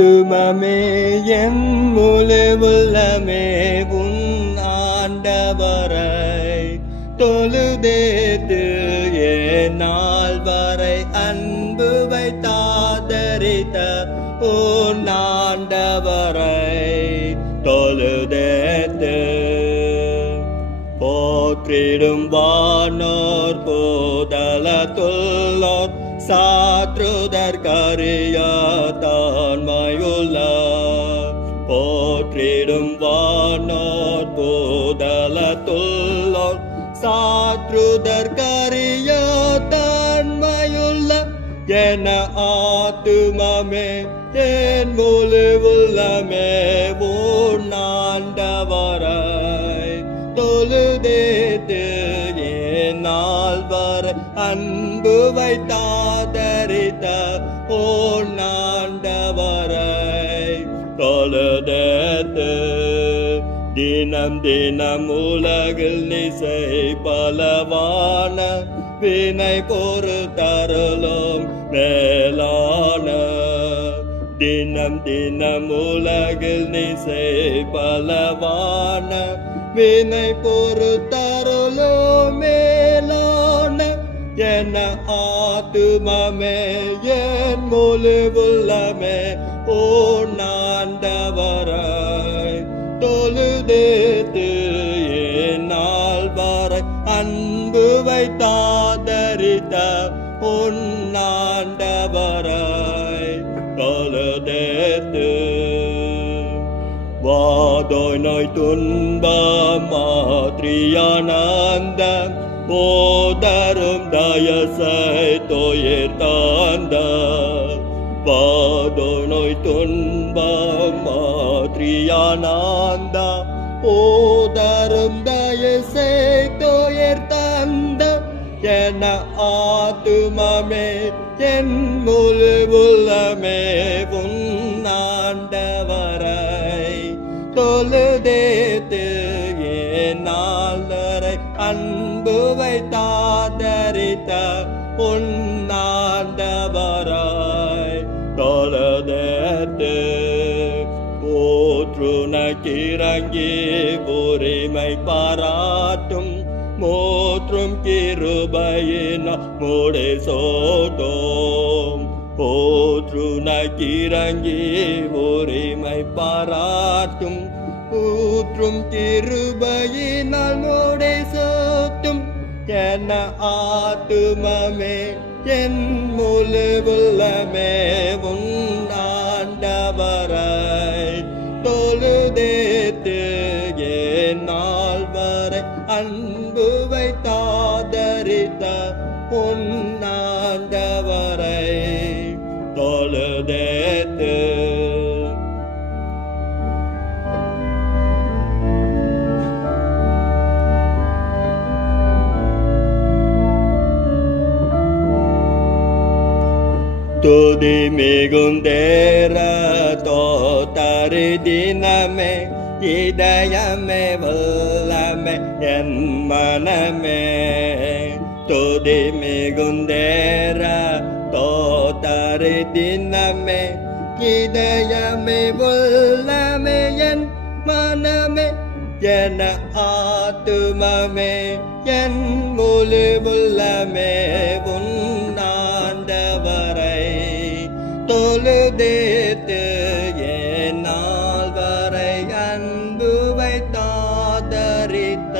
ஆத்துமமே என் முழு உள்ளமே உன் ஆண்டவரை தொழுதேத்து நாள் வரை அன்பு வைத்தாதரித்த உன் ஆண்டவரை தொழுதேத்து போற்றிடும் வானோர் போதலத்துள்ளோர் சாற்றுதற்கரியாதான்மையுள்ள போற்றிடும் வானோர் போதலத்துள்ளோர் சாற்றுதற்கரியாதான்மையுள்ள என ஆத்துமமே என் முழு உள்ளமே உன் ஆண்டவரை தொழுதேத்து நாள் வரை அன்பு வைத்தாதரித்த உன் ஆண்டவரை தொழுதேத்து தினம் தினம் உலகில் இசை பலவான வினை பொறுத்தருளும் மேலான தினம் தினம் உலகில் இசை பலவான வினை பொறுத்தருளும் மேலான என ஆத்துமமே என் முழு உள்ளமே உன் ஆண்டவரை தொழுதேத்து நாள் வரை அன்பு வைத்தாதரித்த உன் ஆண்டவரை தொழுதேத்து வாதோய் நோய் துன்பம் மாற்றியானந்த போதரும் தயசை தோயர் தாந்த வாதோய் நோய் துன்பம் மாற்றியானந்த போதரும் தயசை தோயர் தாந்த என ஆத்துமமே என் முழு உள்ளமே உன் ஆண்டவரை தொழுதேத்து நாள் வரை அன்பு வைத்தாதரித்த உன் ஆண்டவரை தொழுதேத்து போற்றுனக்கிறங்கி உரிமை பாராட்டும் மோற்றும் கிருபையின் மூடை சோட்டோம் போற்றுனக்கிறங்கி உரிமை பாராட்டும் ஊற்றும் கிருபையினால் மூடை சோட்டும் என ஆத்துமமே என் முழு உள்ளமே உன் ஆண்டவரை தொழுதேத்து நாள் வரை அன்பு வைத்தாதரித்த உன் ஆண்டவரை தொழுதேத்து துதி மிகுந்தேர தோத்தரி தினமே இதயமே வல்லமே என் மனமே துதி மிகுந்தேர தோத்தரி தினமே இதயமே வல்லமே என் மனமே என ஆத்துமமே என் முழு உள்ளமே உன் ஆண்டவரை தொழுதேத்து நாள் வரை அன்பு வைத்தாதரித்த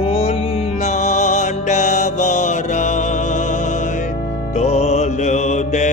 உன் ஆண்டவரை தொழுதே